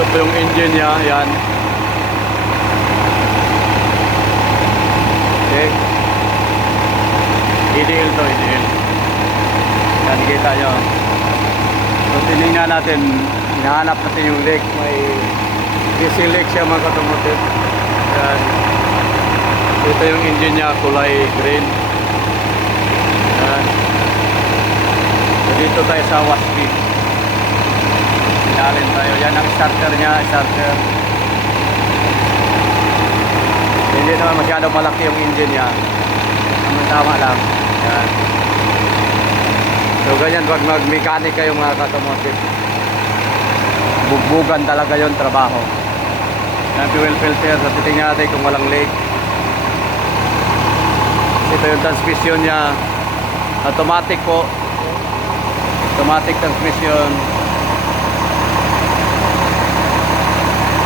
Ito po yung engine niya, yan. Okay. EDL to, EDL. Yan, kita nyo. So, tinignan natin, hinahanap natin yung leak. May missing leak siya mga automotive. Yan. Ito yung engine niya, kulay green. Yan. So, dito tayo sa WASPI. Sinalin tayo. Yan ang starter niya, starter. Hindi naman masyado malaki yung engine niya. Tama lang. Yan. So ganyan pag mag-mechanic kayo mga automotive. Bugbugan talaga yon trabaho. Yan fuel filter. So titingnan natin kung walang leak. Ito yung transmission niya. Automatic po. Automatic transmission.